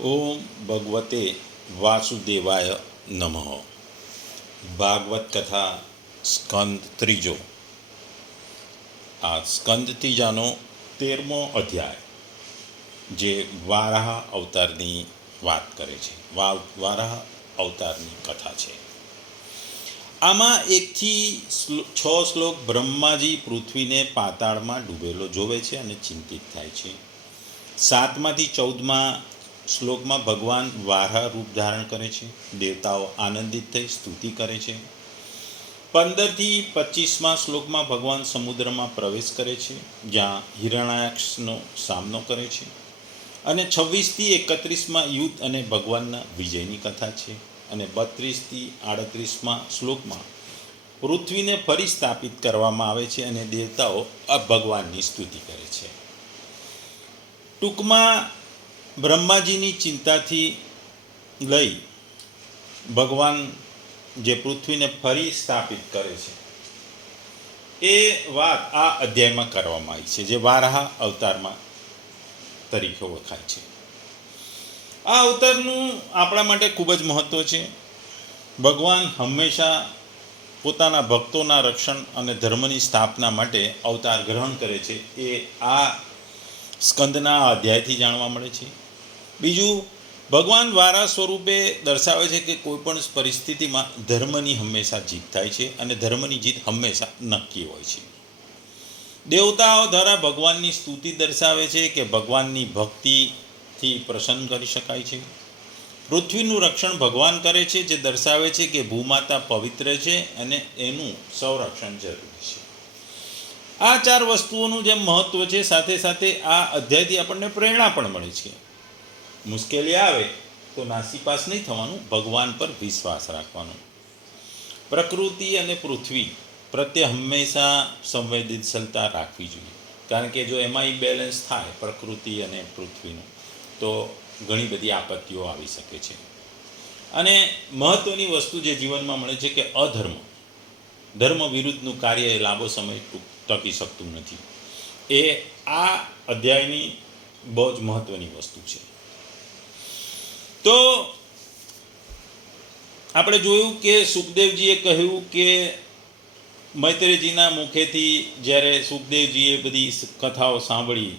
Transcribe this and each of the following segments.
ઓમ ભગવતે વાસુદેવાય નમઃ. ભાગવત કથા, સ્કંદ ત્રીજો. આ સ્કંદ ત્રીજાનો તેરમો અધ્યાય, જે વારાહ અવતારની વાત કરે છે. વારાહ અવતારની કથા છે. આમાં એકથી છ શ્લોક બ્રહ્માજી પૃથ્વીને પાતાળમાં ડૂબેલો જોવે છે અને ચિંતિત થાય છે. સાતમાંથી ચૌદમાં શ્લોકમાં ભગવાન વારા રૂપ ધારણ કરે છે, દેવતાઓ આનંદિત થઈ સ્તુતિ કરે છે. પંદરથી પચીસમાં શ્લોકમાં ભગવાન સમુદ્રમાં પ્રવેશ કરે છે, જ્યાં હિરણાક્ષનો સામનો કરે છે. અને છવ્વીસથી એકત્રીસમાં યુદ્ધ અને ભગવાનના વિજયની કથા છે. અને બત્રીસથી આડત્રીસમાં શ્લોકમાં પૃથ્વીને ફરી સ્થાપિત કરવામાં આવે છે અને દેવતાઓ આ ભગવાનની સ્તુતિ કરે છે. ટૂંકમાં બ્રહ્માજીની ચિંતાથી લઈ ભગવાન જે પૃથ્વીને ફરી સ્થાપિત કરે છે, એ વાત આ અધ્યાયમાં કરવામાં આવી છે, જે વારાહ અવતારમાં તરીકે ઓળખાય છે. આ અવતારનું આપણા માટે ખૂબ જ મહત્ત્વ છે. ભગવાન હંમેશા પોતાના ભક્તોના રક્ષણ અને ધર્મની સ્થાપના માટે અવતાર ગ્રહણ કરે છે, એ આ સ્કંદના અધ્યાયથી જાણવા મળે છે. બીજું, ભગવાન દ્વારા સ્વરૂપે દર્શાવે છે કે કોઈ પણ પરિસ્થિતિમાં ધર્મની હંમેશા જીત થાય છે અને ધર્મની જીત હંમેશા નક્કી હોય છે. દેવતાઓ દ્વારા ભગવાનની સ્તુતિ દર્શાવે છે કે ભગવાનની ભક્તિથી પ્રસન્ન કરી શકાય છે. પૃથ્વીનું રક્ષણ ભગવાન કરે છે, જે દર્શાવે છે કે ભૂમાતા પવિત્ર છે અને એનું સંરક્ષણ જરૂરી છે. આ ચાર વસ્તુઓનું જેમ મહત્ત્વ છે, સાથે સાથે આ અધ્યાયથી આપણને પ્રેરણા પણ મળે છે. મુશ્કેલી આવે તો નાસીપાસ નહીં થવાનું, ભગવાન પર વિશ્વાસ રાખવાનો. પ્રકૃતિ અને પૃથ્વી પ્રત્યે હંમેશા સંવેદનશીલતા રાખવી જોઈએ. કારણ કે જો એમાં બેલેન્સ થાય, પ્રકૃતિ અને પૃથ્વીનું, તો ઘણી બધી આપત્તિઓ આવી શકે છે. અને મહત્ત્વની વસ્તુ જે જીવનમાં મળે છે કે અધર્મ. ધર્મ વિરુદ્ધનું કાર્ય એ લાંબો સમય ટકી શકતું નથી. એ આ અધ્યાયની બહુ જ મહત્ત્વની વસ્તુ છે. તો આપણે જોયું કે સુખદેવજીએ કહ્યું કે મૈત્રેયજીના મુખેથી જ્યારે સુખદેવજીએ બધી કથાઓ સાંભળી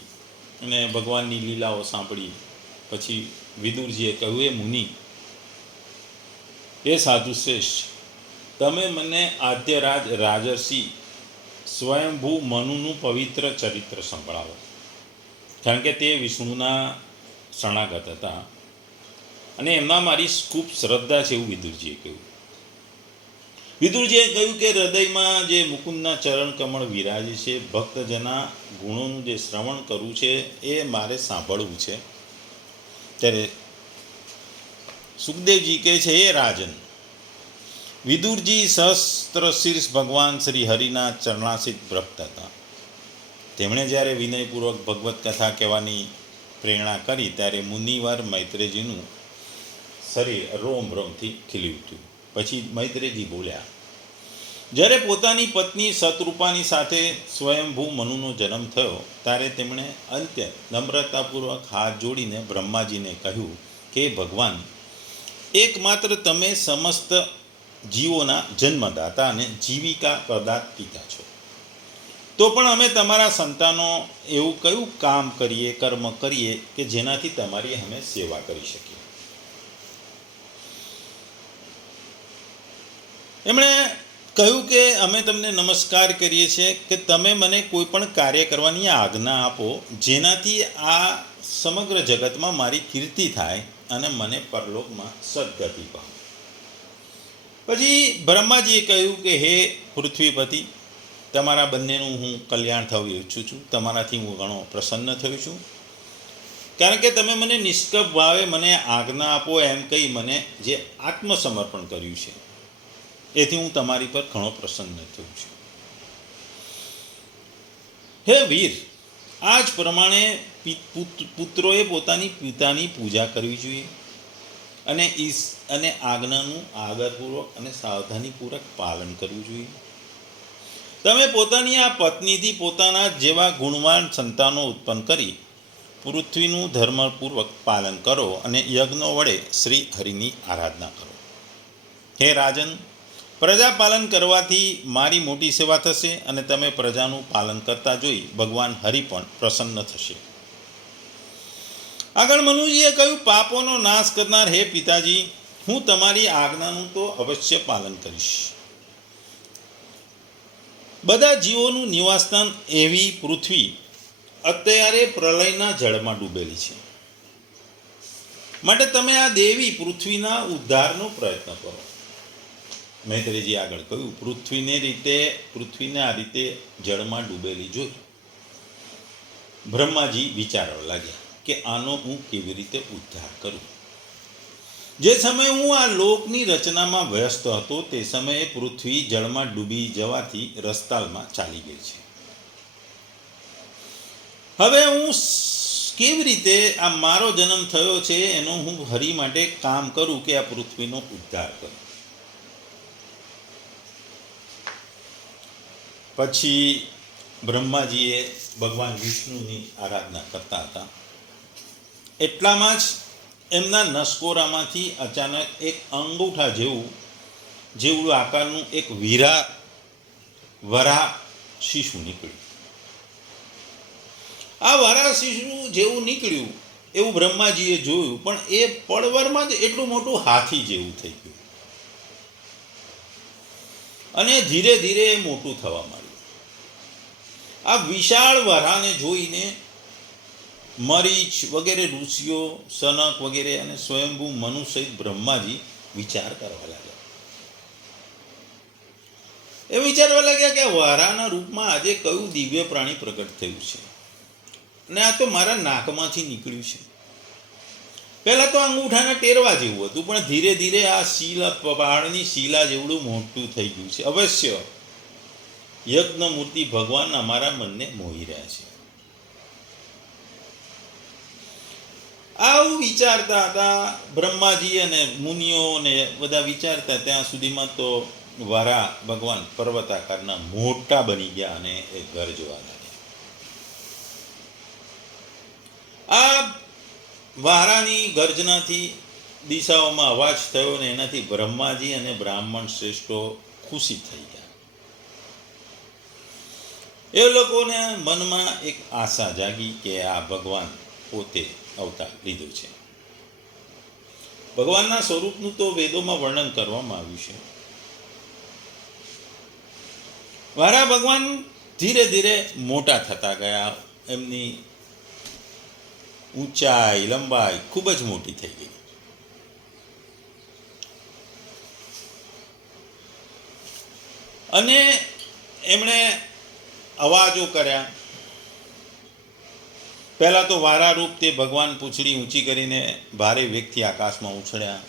અને ભગવાનની લીલાઓ સાંભળી, પછી વિદુરજીએ કહ્યું, એ મુનિ, એ સાધુ શ્રેષ્ઠ તમે મને આદ્યરાજ રાજર્ષિ સ્વયંભૂ મનુનું પવિત્ર ચરિત્ર સંભળાવો. કારણ કે તે વિષ્ણુના શરણાગત હતા. અને એમાં મારી ખૂબ શ્રદ્ધા છે એવું વિદુરજીએ કહ્યું. વિદુરજીએ કહ્યું કે હૃદયમાં જે મુકુંદના ચરણ કમળ વિરાજે છે, ભક્તજના ગુણોનું જે શ્રવણ કરવું છે, એ મારે સાંભળવું છે. ત્યારે સુખદેવજી કહે છે એ રાજન, વિદુરજી સહસ્ત્ર શીર્ષ ભગવાન શ્રી હરિના ચરણાસિત ભક્ત હતા. તેમણે જ્યારે વિનયપૂર્વક ભગવત કથા કહેવાની પ્રેરણા કરી, ત્યારે મુનિવાર મૈત્રેયજીનું શરીર રોમ રોમથી ખીલી ઉઠ્યું. પછી મૈત્રેયજી બોલ્યા, જ્યારે પોતાની પત્ની સતરૂપાની સાથે સ્વયંભૂ મનુનો જન્મ થયો, ત્યારે તેમણે અંત્ય નમ્રતાપૂર્વક હાથ જોડીને બ્રહ્માજીને કહ્યું, કે ભગવાન, એકમાત્ર તમે સમસ્ત જીવોના જન્મદાતા અને જીવિકા પ્રદાત પિતા છો. તો પણ અમે તમારા સંતાનો એવું કયું કામ કરીએ, કર્મ કરીએ કે જેનાથી તમારી અમે સેવા કરી શકીએ? એમણે કહ્યું કે અમે તમને નમસ્કાર કરીએ છીએ કે તમે મને કોઈ પણ કાર્ય કરવાની આજ્ઞા આપો, જેનાથી આ સમગ્ર જગતમાં મારી કીર્તિ થાય અને મને પરલોકમાં સદગતિ પામે. પછી બ્રહ્માજીએ કહ્યું કે, હે પૃથ્વીપતિ, તમારા બંનેનું હું કલ્યાણ થવું ઈચ્છું છું. તમારાથી હું ઘણો પ્રસન્ન થયું છું. કારણ કે તમે મને નિષ્કપ ભાવે મને આજ્ઞા આપો એમ કહી મને જે આત્મસમર્પણ કર્યું છે. એથી હું તમારી પર ઘણો પ્રસન્ન થયો છું. હે વીર આ જ પ્રમાણે પુત્રોએ પોતાની પિતાની પૂજા કરવી જોઈએ અને ઈસ, અને આજ્ઞાનું આદરપૂર્વક અને સાવધાનીપૂર્વક પાલન કરવું જોઈએ. તમે પોતાની આ પત્નીથી પોતાના જેવા ગુણવાન સંતાનો ઉત્પન્ન કરી પૃથ્વીનું ધર્મપૂર્વક પાલન કરો અને યજ્ઞો વડે શ્રી હરિની આરાધના કરો. હે રાજન પ્રજા પાલન કરવાથી મારી મોટી સેવા થશે અને તમે પ્રજાનું પાલન કરતા જોઈ ભગવાન હરિ પણ પ્રસન્ન થશે. આગળ મનુજીએ કહ્યું, પાપોનો નાશ કરનાર હે પિતાજી, હું તમારી આજ્ઞાનું તો અવશ્ય પાલન કરીશ. બધા જીવોનું નિવાસસ્થાન એવી પૃથ્વી અત્યારે પ્રલયના જળમાં ડૂબેલી છે. માટે તમે આ દેવી પૃથ્વીના ઉદ્ધારનો પ્રયત્ન કરો. મૈત્રીજી આગળ કહ્યું, પૃથ્વીને રીતે, પૃથ્વીને આ રીતે જળમાં ડૂબેલી જોઈ. બ્રહ્માજી વિચારવા લાગ્યા કે આનો હું કેવી રીતે ઉદ્ધાર કરું? જે સમયે હું આ લોકની રચનામાં વ્યસ્ત હતો, તે સમયે પૃથ્વી જળમાં ડૂબી જવાથી રસ્તાલમાં ચાલી ગઈ છે. હવે હું કેવી રીતે આ મારો જન્મ થયો છે, એનો હું હરી માટે કામ કરું કે આ પૃથ્વીનો ઉદ્ધાર કરું? પછી બ્રહ્માજીએ ભગવાન વિષ્ણુની આરાધના કરતા હતા. એટલામાં જ એમના નસકોરામાંથી અચાનક એક અંગૂઠા જેવું જેવું આકારનું એક વીરા, વરા શિશુ નીકળ્યું. આ વરા શિશુ જેવું નીકળ્યું, એવું બ્રહ્માજીએ જોયું, પણ એ પળવરમાં જ એટલું મોટું હાથી જેવું થઈ ગયું. અને ધીરે ધીરે એ મોટું થવા માંડ્યું. આ વિશાળ વરાને જોઈને મરીચ વગેરે ઋષિઓ, સનક વગેરે અને સ્વયંભૂ મનુ સહિત બ્રહ્માજી વિચાર કરવા લાગ્યા. એ વિચારવા લાગ્યા કે વારાના રૂપમાં આજે કયું દિવ્ય પ્રાણી પ્રગટ થયું છે? ને આ તો મારા નાકમાંથી નીકળ્યું છે. પહેલાં તો અંગૂઠાના ટેરવા જેવું હતું, પણ ધીરે ધીરે આ શીલા પહાડની શીલા જેવડું મોટું થઈ ગયું છે. અવશ્ય યજ્ઞ મૂર્તિ ભગવાન અમારા મનને મોહી રહ્યા છે. આવું વિચારતા હતા બ્રહ્માજી અને મુનિઓ ને બધા વિચારતા ત્યાં સુધીમાં તો વારા ભગવાન પર્વતાકારના મોટા બની ગયા અને એ ઘર જોવા લાગ્યા. આ વારાની ગર્જનાથી દિશાઓમાં અવાજ થયો ને એનાથી બ્રહ્માજી અને બ્રાહ્મણ શ્રેષ્ઠો ખુશી થઈ ગયા. એ લોકોને મનમાં એક આશા જાગી કે આ ભગવાન પોતે અવતાર લીધો છે. ભગવાનના સ્વરૂપનું તો વેદોમાં વર્ણન કરવામાં આવ્યું છે. વારા ભગવાન ધીરે ધીરે મોટા થતા ગયા. એમની ઊંચાઈ, લંબાઈ ખૂબ જ મોટી થઈ ગઈ. અને એમણે અવાજો કર્યા. પહેલાં તો વારારૂપ તે ભગવાન પૂંછડી ઊંચી કરીને ભારે વેગથી આકાશમાં ઉછળ્યા.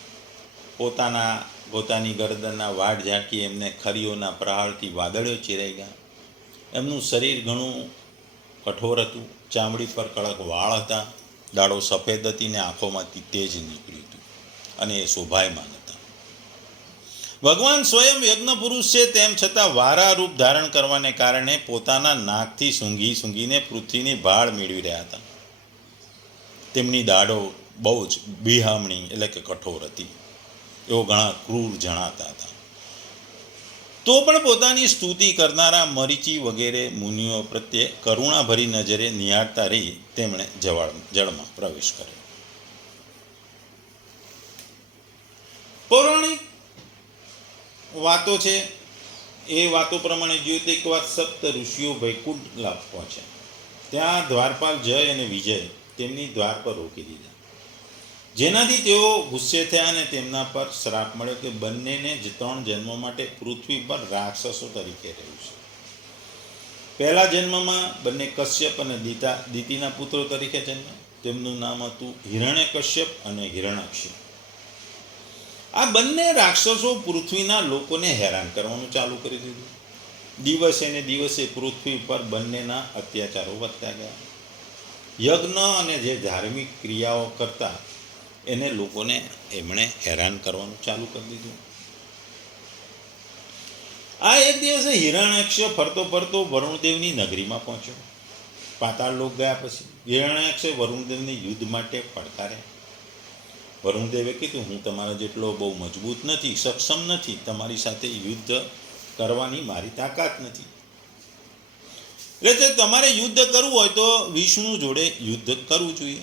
પોતાના પોતાની ગરદનના વાડ ઝાંકી એમને ખરીઓના પ્રહારથી વાદળો ચીરાઈ ગયા એમનું શરીર ઘણું કઠોર હતું. ચામડી પર કડક વાળ હતા. દાડો સફેદ હતી ને આંખોમાંથી તેજ નીકળ્યું હતું. અને એ શોભાયમાન ભગવાન સ્વયં યજ્ઞ પુરુષ છે, તેમ છતાં વારા રૂપ ધારણ કરવાને કારણે પોતાના નાકથી સૂંઘી સૂંઘીને પૃથ્વીની ભાળ મેળવી રહ્યા હતા. તેમની દાડો બહુ જ બિહામણી એટલે કે કઠોર હતી. એવો ઘણા ક્રૂર જણાતા હતા. તો પણ પોતાની સ્તુતિ કરનારા મરીચી વગેરે મુનિઓ પ્રત્યે કરુણાભરી નજરે નિહાળતા રહી તેમણે જવાળ જળમાં પ્રવેશ કર્યો. પૌરાણિક વાતો છે, એ વાતો પ્રમાણે જોઈએ તો એક વાત સપ્ત ઋષિઓ વૈકુંઠ લાભ પહોંચ્યા. ત્યાં દ્વારપાલ જય અને વિજય તેમની દ્વાર પર રોકી દીધા. જેનાથી તેઓ ગુસ્સે થયા અને તેમના પર શ્રાપ મળ્યો કે બંનેને જ ત્રણ જન્મ માટે પૃથ્વી પર રાક્ષસો તરીકે રહ્યું છે. પહેલા જન્મમાં બંને કશ્યપ અને દીતા, દીતીના પુત્રો તરીકે જન્મ. તેમનું નામ હતું હિરણ્ય કશ્યપ અને હિરણાક્ષી. આ બંને રાક્ષસો પૃથ્વીના લોકોને હેરાન કરવાનું ચાલુ કરી દીધું. દિવસે ને દિવસે પૃથ્વી પર બંનેના અત્યાચારો વધતા ગયા. યજ્ઞ અને જે ધાર્મિક ક્રિયાઓ કરતા એને લોકોને એમણે હેરાન કરવાનું ચાલુ કરી દીધું. આ એક દિવસે હિરણાક્ષ ફરતો ફરતો વરુણદેવની નગરીમાં પહોંચ્યો. પાતાળ લોક ગયા પછી હિરણ્યાક્ષે વરુણદેવને યુદ્ધ માટે પડકારે. વરુણદેવે કીધું, હું તમારા જેટલો બહુ મજબૂત નથી, સક્ષમ નથી, તમારી સાથે યુદ્ધ કરવાની મારી તાકાત નથી. એટલે તમારે યુદ્ધ કરવું હોય તો વિષ્ણુ જોડે યુદ્ધ કરવું જોઈએ.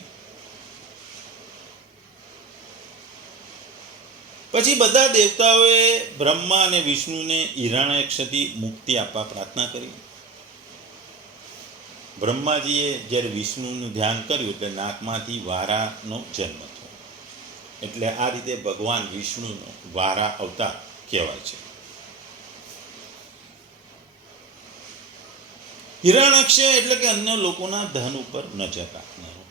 પછી બધા દેવતાઓએ બ્રહ્મા અને વિષ્ણુને હિરણ્યક્ષથી મુક્તિ આપવા પ્રાર્થના કરી. બ્રહ્માજીએ જ્યારે વિષ્ણુનું ધ્યાન કર્યું એટલે નાકમાંથી વારાનો જન્મ થયો. એટલે આ રીતે ભગવાન વિષ્ણુનો વારા અવતાર કહેવાય છે. હિરણ્યક્ષ એટલે કે અન્ય લોકોના ધન ઉપર નજર રાખનારો.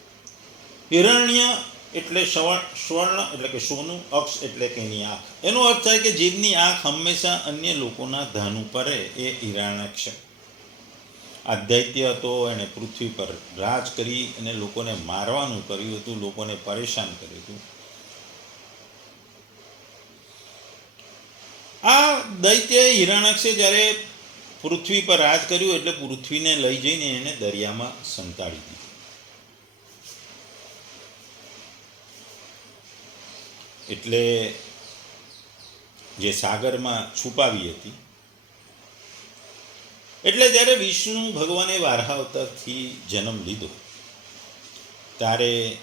હિરણ્ય એટલે સ્વર્ણ એટલે કે સોનું, અક્ષ એટલે કે એની આંખ. એનો અર્થ થાય કે જેમની આંખ હંમેશા અન્ય લોકોના ધન ઉપર એ હિરણ્યક્ષ આ દૈત્ય હતો, એણે પૃથ્વી પર રાજ કરી અને લોકોને મારવાનું કર્યું હતું, લોકોને પરેશાન કર્યું હતું. આ દૈત્ય હિરણ્યક્ષે જ્યારે પૃથ્વી પર રાજ કર્યું એટલે પૃથ્વીને લઈ જઈને એને દરિયામાં સંતાડી દીધી. એટલે જે સાગરમાં છુપાવી હતી, એટલે જ્યારે વિષ્ણુ ભગવાને વારહા અવતારથી જન્મ લીધો, ત્યારે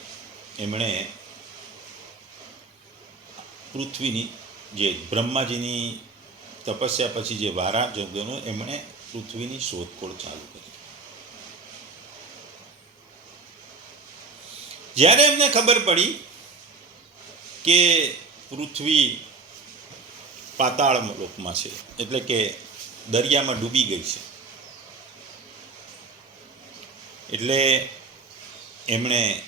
એમણે પૃથ્વીની જે બ્રહ્માજીની તપસ્યા પછી જે વારા જગનો એમણે પૃથ્વીની શોધખોળ ચાલુ કરી. જ્યારે એમને ખબર પડી કે પૃથ્વી પાતાળ લોકમાં છે, એટલે કે દરિયામાં ડૂબી ગઈ છે, એટલે એમણે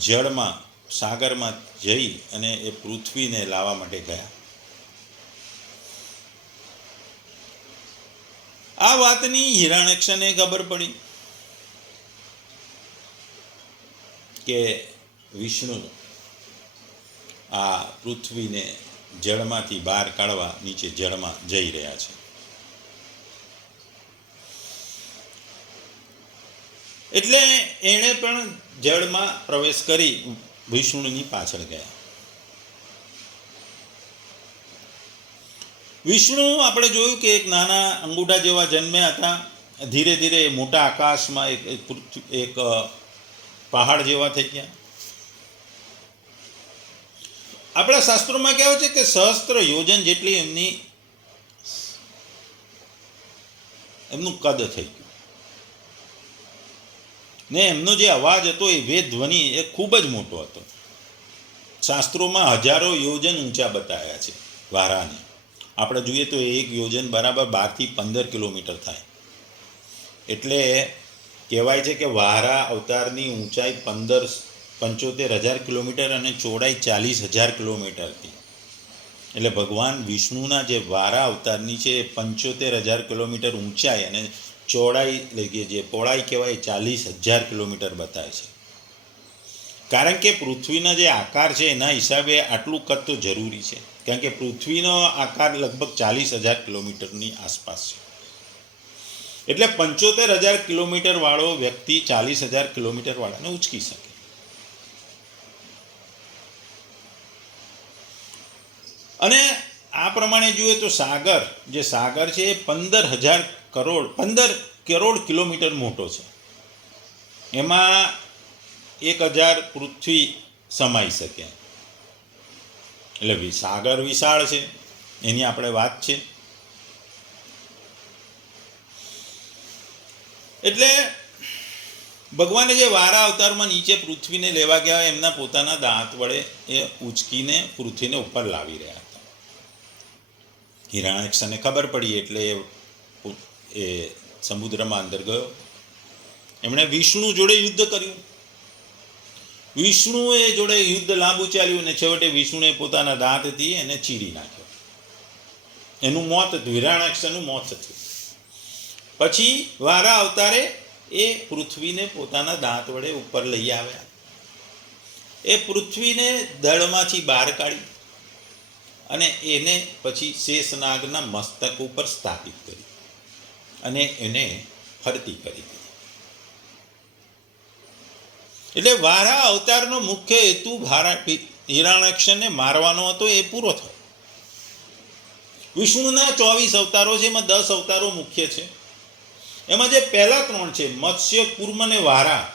જળમાં સાગરમાં જઈ અને એ પૃથ્વીને લાવવા માટે ગયા. આ વાતની હિરણ્યક્ષને ખબર પડી કે વિષ્ણુ આ પૃથ્વીને જળમાંથી બહાર કાઢવા નીચે જળમાં જઈ રહ્યા છે. એટલે એણે પણ જળમાં પ્રવેશ કરી વિષ્ણુની પાછળ ગયા. વિષ્ણુ આપણે જોયું કે એક નાના અંગૂઠા જેવા જન્મ્યા હતા. ધીરે ધીરે મોટા આકાશમાં એક એક પહાડ જેવા થઈ ગયા. આપણા શાસ્ત્રોમાં કહેવાય છે કે સહસ્ત્ર યોજન જેટલી એમની, એમનું કદ થઈ ગયું. ને એમનો જે અવાજ હતો એ વેદ ધ્વનિ એ ખૂબ જ મોટો હતો. શાસ્ત્રોમાં હજારો યોજન ઊંચા બતાવ્યા છે વારાને. આપણે જોઈએ તો એક યોજન બરાબર બારથી પંદર કિલોમીટર થાય. એટલે કહેવાય છે કે વારા અવતારની ઊંચાઈ પંદર, પંચોતેર હજાર કિલોમીટર અને ચોડાઈ ચાલીસ હજાર કિલોમીટરથી. એટલે ભગવાન વિષ્ણુના જે વારા અવતારની છે એ પંચોતેર હજાર કિલોમીટર ઊંચાઈ અને ચોડાઈ એટલે જે પહોળાઈ કહેવાય ચાલીસ હજાર કિલોમીટર બતાવે છે. કારણ કે પૃથ્વીનો જે આકાર છે, એના હિસાબે આટલું કદ તો જરૂરી છે. કારણ કે પૃથ્વીનો આકાર લગભગ ચાલીસ હજાર કિલોમીટરની આસપાસ છે. એટલે પંચોતેર હજાર કિલોમીટર વાળો વ્યક્તિ ચાલીસ હજાર કિલોમીટર વાળાને ઉચકી શકે. અને આ પ્રમાણે જોઈએ તો સાગર, જે સાગર છે, એ પંદર હજાર કરોડ, પંદર કરોડ કિલોમીટર મોટો છે. એમાં એક હજાર પૃથ્વી સમાઈ શકે. એટલે સાગર વિશાળ છે, એની આપણે વાત છે. એટલે ભગવાને જે વારા અવતારમાં નીચે પૃથ્વીને લેવા ગયા એમના પોતાના દાંત વડે એ ઉચકીને પૃથ્વીને ઉપર લાવી રહ્યા હતા. હિરણ્યક્ષને ખબર પડી એટલે એ એ સમુદ્રમાં અંદર ગયો. એમણે વિષ્ણુ જોડે યુદ્ધ કર્યું. વિષ્ણુએ જોડે યુદ્ધ લાંબુ ચાલ્યું અને છેવટે વિષ્ણુએ પોતાના દાંતથી એને ચીરી નાખ્યો. એનું મોત થયું હિરાણાક્ષનું મોત થયું. પછી વારા અવતારે એ પૃથ્વીને પોતાના દાંત વડે ઉપર લઈ આવ્યા. એ પૃથ્વીને દળમાંથી બહાર કાઢી અને એને પછી શેષનાગના મસ્તક ઉપર સ્થાપિત કરી. અને એને ફરતી કરી દીધી. એટલે વારા અવતારનો મુખ્ય હેતુ ભારા હિરણાક્ષને મારવાનો હતો, એ પૂરો થયો. વિષ્ણુના ચોવીસ અવતારો છે, એમાં દસ અવતારો મુખ્ય છે. એમાં જે પહેલા ત્રણ છે, મત્સ્ય, કુર્મ અને વારા,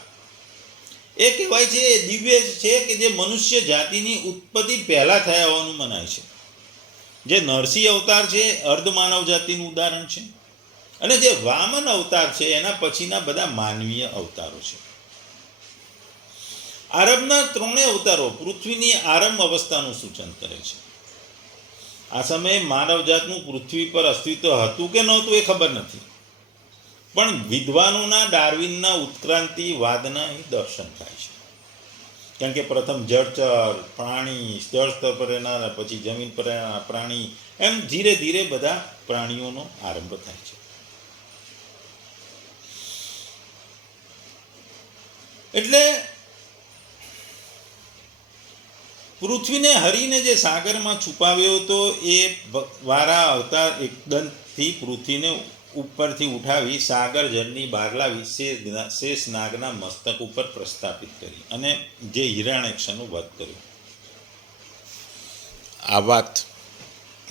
એ કહેવાય છે, એ દિવ્ય છે કે જે મનુષ્ય જાતિની ઉત્પત્તિ પહેલા થયા હોવાનું મનાય છે. જે નરસિંહ અવતાર છે અર્ધ માનવ જાતિનું ઉદાહરણ છે. અને જે વામન અવતાર છે, એના પછીના બધા માનવીય અવતારો છે. આરબના ત્રણેય અવતારો પૃથ્વીની આરંભ અવસ્થાનું સૂચન કરે છે. આ સમયે માનવજાતનું પૃથ્વી પર અસ્તિત્વ હતું કે નહોતું એ ખબર નથી. પણ વિદ્વાનોના ડાર્વિનના ઉત્ક્રાંતિવાદના અહીં દર્શન થાય છે. કારણ કે પ્રથમ જળચર પ્રાણી જળ સ્તર પર રહેનારા, પછી જમીન પર રહેનારા પ્રાણી, એમ ધીરે ધીરે બધા પ્રાણીઓનો આરંભ થાય છે. એટલે પૃથ્વીને હરીને જે સાગરમાં છુપાવ્યો હતો, એ વારા અવતાર એકદમથી પૃથ્વીને ઉપરથી ઉઠાવી સાગર જળની બહાર લાવી શેષ નાગના મસ્તક ઉપર પ્રસ્થાપિત કરી અને જે હિરાણેક્ષનું વધ કર્યું. આ વાત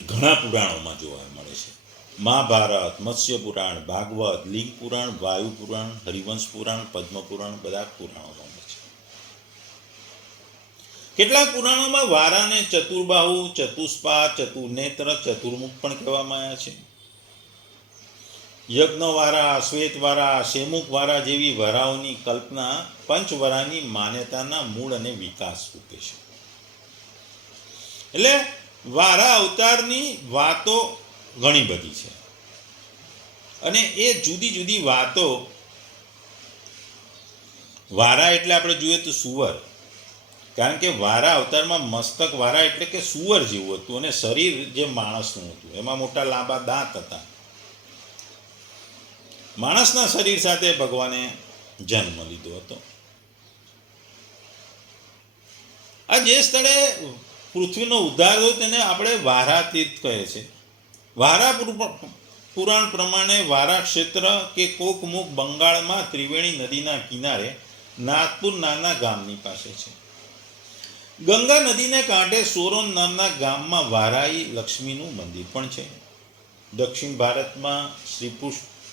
ઘણા પુરાણોમાં જોવા મળે છે. મહાભારત, મત્સ્ય પુરાણ, ભાગવત, લિંગ પુરાણ, વાયુ પુરાણ, હરિવંશ પુરાણ, પદ્મ પુરાણ બધા પુરાણો રમે છે. કેટલાક પુરાણોમાં વારાને ચતુર્બાહુ, ચતુષ્પા, ચતુર્નેત્ર, ચતુર્મુખ પણ કહેવામાં આવ્યા છે. યજ્ઞવારા, શ્વેતવારા, શેમુખવારા જેવી વરાઓની કલ્પના પંચવરાની માન્યતાના મૂળ અને વિકાસ રૂપે છે. એટલે વારા અવતારની વાતો ઘણી બધી છે. અને એ જુદી જુદી વાતો, વારા એટલે આપણે જોઈએ તો સુવર. કારણ કે વારા અવતારમાં મસ્તક વારા એટલે કે સુવર જેવું હતું અને શરીર જે માણસનું હતું. એમાં મોટા લાંબા દાંત હતા. માણસના શરીર સાથે ભગવાને જન્મ લીધો હતો. આ જે સ્થળે પૃથ્વીનો ઉદ્ધાર થયો તેને આપણે વારા તીર્થ કહે છે. વારા પુરાણ પ્રમાણે વારા ક્ષેત્ર કે કોકમુખ બંગાળમાં ત્રિવેણી નદીના કિનારે નાગપુર નાના ગામની પાસે છે. ગંગા નદીને કાંઠે સોરોન નામના ગામમાં વારાઈ લક્ષ્મીનું મંદિર પણ છે. દક્ષિણ ભારતમાં શ્રી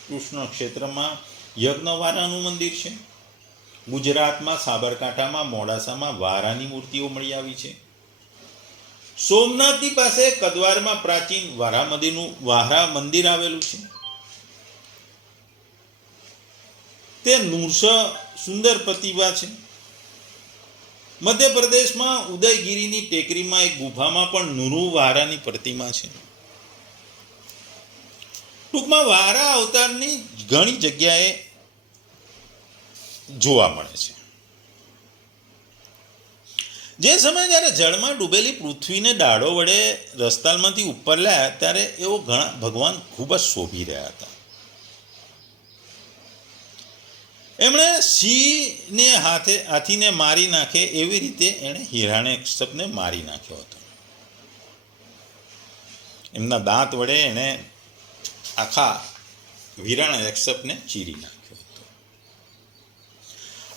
કૃષ્ણ ક્ષેત્રમાં યજ્ઞવારાનું મંદિર છે. ગુજરાતમાં સાબરકાંઠામાં મોડાસામાં વારાની મૂર્તિઓ મળી આવી છે. સોમનાથની પાસે કદવારમાં પ્રાચીન વારા મંદિરનું વારા મંદિર આવેલું છે. તે નૃષ સુંદર પ્રતિભા છે. મધ્યપ્રદેશમાં ઉદયગીરીની ટેકરીમાં એક ગુફામાં પણ નુરુ વારાની પ્રતિમા છે. ટૂંકમાં વારા અવતારની ઘણી જગ્યાએ જોવા મળે છે. જે સમયે જ્યારે જળમાં ડૂબેલી પૃથ્વીને દાડો વડે રસ્તાલમાંથી ઉપર લાયા, ત્યારે એઓ ઘણા ભગવાન ખૂબ જ શોભી રહ્યા હતા. એમણે સિંહને હાથે હાથીને મારી નાખે એવી રીતે એણે હિરાણેક્ષપને મારી નાખ્યો હતો. એમના દાંત વડે એણે આખા હિરણ્યકશ્યપને ચીરી નાખ્યો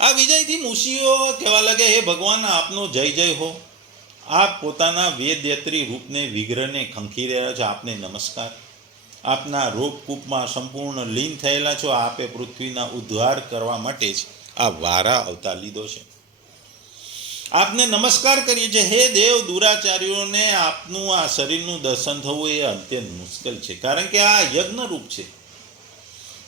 આ વિજયથી મુશીઓ કહેવા લાગે, હે ભગવાન, આપનો જય જય હો. આપ પોતાના વેદયત્રી રૂપને વિગ્રહને ખંખી રહ્યા છો, આપને નમસ્કાર. આપના રોગકૂપમાં સંપૂર્ણ લીન થયેલા છો, આપે પૃથ્વીના ઉદ્ધાર કરવા માટે જ આ વારા અવતાર લીધો છે. આપને નમસ્કાર કરીએ છીએ. હે દેવ દુરાચાર્યોને, આપનું આ શરીરનું દર્શન થવું એ અત્યંત મુશ્કેલ છે, કારણ કે આ યજ્ઞ રૂપ છે.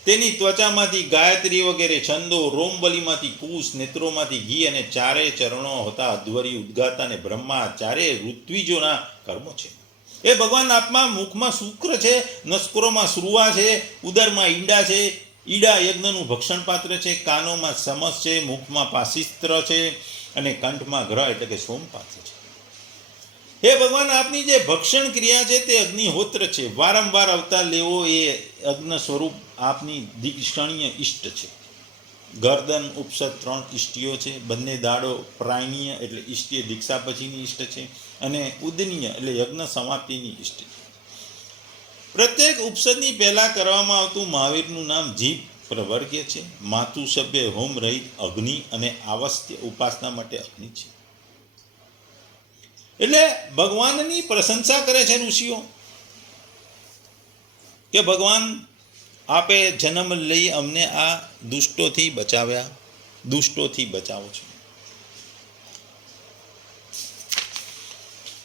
તેની ત્વચામાંથી ગાયત્રી વગેરે છંદો, રોમબલીમાંથી કુશ, નેત્રોમાંથી ઘી અને ચારે ચરણો હતા. અધ્વરી, ઉદ્ગાતા અને બ્રહ્મા ચારે ઋત્વિજોના કર્મો છે. એ ભગવાન આપમાં મુખમાં શુક્ર છે, નસ્કરોમાં શ્રુવા છે, ઉદરમાં ઈંડા છે. ઈડા યજ્ઞનું ભક્ષણ પાત્ર છે, કાનોમાં સમસ છે, મુખમાં પાશિસ્ત્ર છે અને કંઠમાં ગ્રહ એટલે કે સોમપાત્ર છે. હે ભગવાન, આપની જે ભક્ષણ ક્રિયા છે તે અગ્નિહોત્ર છે. વારંવાર અવતાર લેવો એ અગ્ન સ્વરૂપ આપની દીક્ષણીય ઇષ્ટ છે. ગરદન ઉપસદ ત્રણ ઇષ્ટિયો છે. બંને દાડો પ્રાયણીય એટલે ઇષ્ટીય દીક્ષા પછીની ઇષ્ટ છે અને ઉદનીય એટલે યજ્ઞ સમાપ્તિની ઇષ્ટ છે. પ્રત્યેક ઉપસદની પહેલા કરવામાં આવતું મહાવીરનું નામ જીભ પ્રવર્ગ્ય છે. માતુ સભ્ય હોમ રહિત અગ્નિ અને આવસ્ત્ય ઉપાસના માટે અગ્નિ છે. એટલે ભગવાનની પ્રશંસા કરે છે ઋષિઓ કે ભગવાન આપે જન્મ લઈ અમને આ દુષ્ટોથી બચાવ્યા, દુષ્ટોથી બચાવો છો.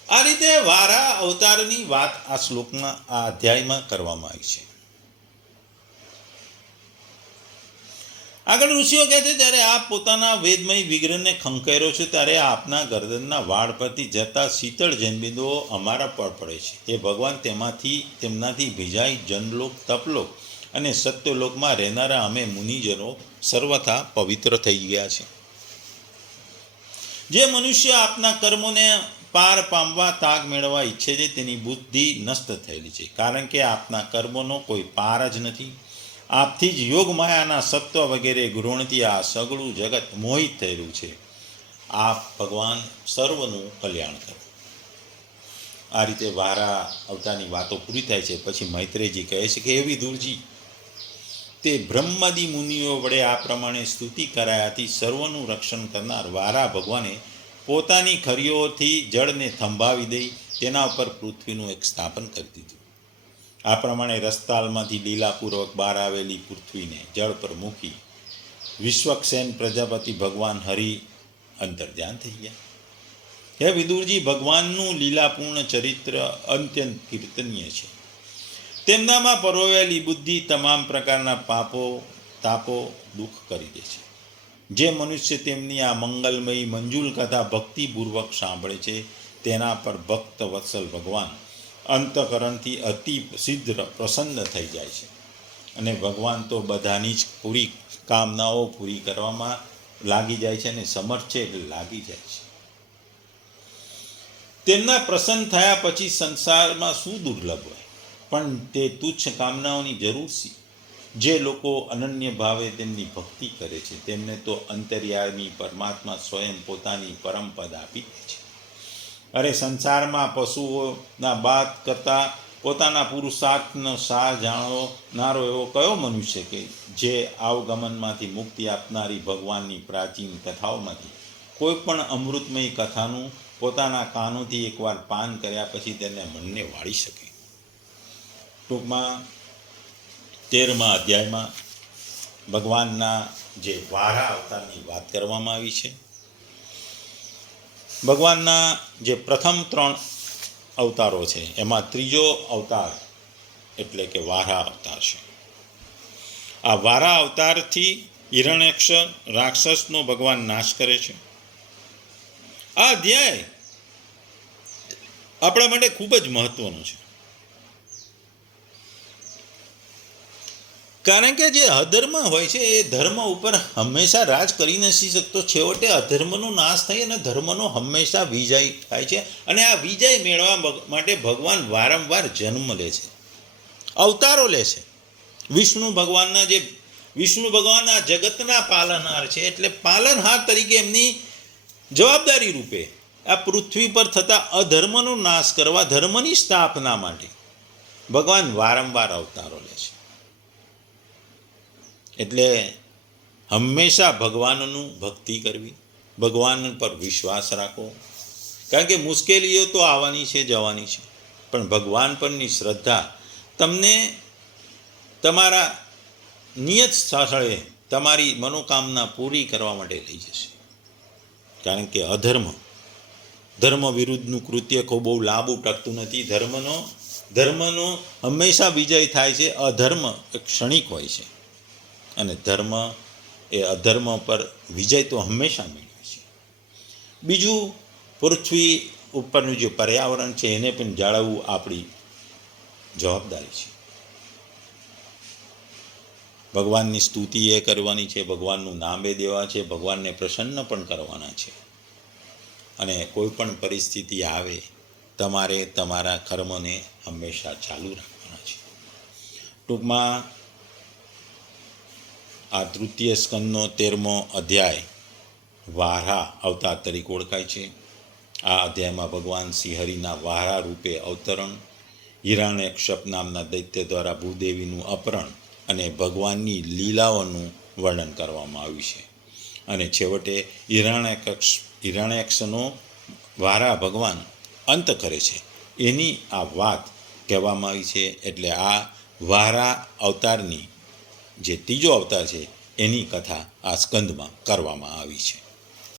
આ રીતે વારા અવતારની વાત આ શ્લોકમાં, આ અધ્યાયમાં કરવામાં આવી છે. આગળ ઋષિઓ કહે છે ત્યારે આપ પોતાના વેદમય વિગ્રહને ખંખેરો છો, ત્યારે આપના ગરદનના વાળ પરથી જતા શીતળ જનબિંદુઓ અમારા પર પડે છે. એ ભગવાન, તેમાંથી, તેમનાથી ભીજાઈ જનલોક તપલોક અને સત્યલોકમાં રહેનારા અમે મુનિજનો સર્વથા પવિત્ર થઈ ગયા છે. જે મનુષ્ય આપના કર્મોને પાર પામવા તાગ મેળવવા ઈચ્છે છે, તેની બુદ્ધિ નષ્ટ થયેલી છે. કારણ કે આપના કર્મોનો કોઈ પાર જ નથી. આપથી જ યોગ માયાના સત્વ વગેરે ગુણથી આ સગળું જગત મોહિત થયેલું છે. આપ ભગવાન સર્વનું કલ્યાણ કરો. આ રીતે વારા અવતારની વાતો પૂરી થાય છે. પછી મૈત્રેયજી કહે છે કે એવી દુરજી તે બ્રહ્માદી મુનિઓ વડે આ પ્રમાણે સ્તુતિ કરાયાથી સર્વનું રક્ષણ કરનાર વારા ભગવાને પોતાની ખરીઓથી જળને થંભાવી દઈ તેના ઉપર પૃથ્વીનું એક સ્થાપન કરી દીધું. આ પ્રમાણે રસ્તાલમાંથી લીલાપૂર્વક બહાર આવેલી પૃથ્વીને જળ પર મૂકી વિશ્વક્ષેન પ્રજાપતિ ભગવાન હરિ અંતર્ધ્યાન થઈ ગયા. હે વિદુરજી, ભગવાનનું લીલાપૂર્ણ ચરિત્ર અત્યંત કીર્તનીય છે. તેમનામાં પરોવેલી બુદ્ધિ તમામ પ્રકારના પાપો, તાપો દુઃખ કરી દે છે. જે મનુષ્ય તેમની આ મંગલમયી મંજુલ કથા ભક્તિપૂર્વક સાંભળે છે, તેના પર ભક્ત વત્સલ ભગવાન અંતકરણથી અતિ સિદ્ધ પ્રસન્ન થઈ જાય છે. અને ભગવાન તો બધાની જ પૂરી કામનાઓ પૂરી કરવામાં લાગી જાય છે અને સમર્થ છે એટલે લાગી જાય છે. તેમના પ્રસન્ન થયા પછી સંસારમાં શું દુર્લભ હોય? પણ તે તુચ્છ કામનાઓની જરૂર છે. જે લોકો અનન્ય ભાવે તેમની ભક્તિ કરે છે, તેમને તો અંતર્યામી પરમાત્મા સ્વયં પોતાની પરમપદ આપી દે છે. અરે સંસારમાં પશુઓના બાદ કરતાં પોતાના પુરુષાર્થનો સાર જાણનારો એવો કયો મનુષ્ય કે જે આવગમનમાંથી મુક્તિ આપનારી ભગવાનની પ્રાચીન કથાઓમાંથી કોઈ પણ અમૃતમય કથાનું પોતાના કાનોથી એકવાર પાન કર્યા પછી તેને મનને વાળી શકે? ટૂંકમાં તેરમા અધ્યાયમાં ભગવાનના જે વારા અવતારની વાત કરવામાં આવી છે. ભગવાનના જે પ્રથમ ત્રણ અવતારો છે, એમાં ત્રીજો અવતાર એટલે કે વારા અવતાર છે. આ વારા અવતારથી હિરણ્યક્ષ રાક્ષસનો ભગવાન નાશ કરે છે. આ અધ્યાય આપણા માટે ખૂબ જ મહત્વનો છે. કારણ કે જે અધર્મ હોય છે, એ ધર્મ ઉપર હંમેશા રાજ કરી નથી શકતો. છેવટે અધર્મનો નાશ થાય અને ધર્મનો હંમેશા વિજય થાય છે અને આ વિજય મેળવવા માટે ભગવાન વારંવાર જન્મ લે છે, અવતારો લે છે. વિષ્ણુ ભગવાનના જે, વિષ્ણુ ભગવાન આ જગતના પાલનહાર છે, એટલે પાલનહાર તરીકે એમની જવાબદારી રૂપે આ પૃથ્વી પર થતા અધર્મનો નાશ કરવા ધર્મની સ્થાપના માટે ભગવાન વારંવાર અવતારો લે છે. એટલે હંમેશા ભગવાનનું ભક્તિ કરવી, ભગવાન પર વિશ્વાસ રાખો કારણ કે મુશ્કેલીઓ તો આવવાની છે, જવાની છે. પણ ભગવાન પરની શ્રદ્ધા તમને તમારા નિયત સ્થળે તમારી મનોકામના પૂરી કરવા માટે લઈ જશે. કારણ કે અધર્મ, ધર્મ વિરુદ્ધનું કૃત્ય ખૂબ બહુ લાંબુ ટકતું નથી. ધર્મનો ધર્મનો હંમેશા વિજય થાય છે. અધર્મ ક્ષણિક હોય છે. અને ધર્મ એ અધર્મ પર વિજય તો હંમેશા મેળવે છે. બીજું પૃથ્વી ઉપરનું જે પર્યાવરણ છે એને પણ જાળવવું આપણી જવાબદારી છે. ભગવાનની સ્તુતિ એ કરવાની છે, ભગવાનનું નામે દેવા છે, ભગવાનને પ્રસન્ન પણ કરવાના છે. અને કોઈ પણ પરિસ્થિતિ આવે, તમારે તમારા કર્મને હંમેશા ચાલુ રાખવાના છે. ટૂંકમાં આ તૃતીય સ્કંદનો તેરમો અધ્યાય વારા અવતાર તરીકે ઓળખાય છે. આ અધ્યાયમાં ભગવાન શ્રીહરિના વારા રૂપે અવતરણ હિરાણ્યક્ષપ નામના દૈત્ય દ્વારા ભૂદેવીનું અપહરણ અને ભગવાનની લીલાઓનું વર્ણન કરવામાં આવ્યું છે. અને છેવટે હિરાણ્યક્ષ હિરાણ્યક્ષનો વારા ભગવાન અંત કરે છે. એની આ વાત કહેવામાં આવી છે એટલે આ વારા અવતારની જે ત્રીજો અવતાર છે એની કથા આ સ્કંદમાં કરવામાં આવી છે.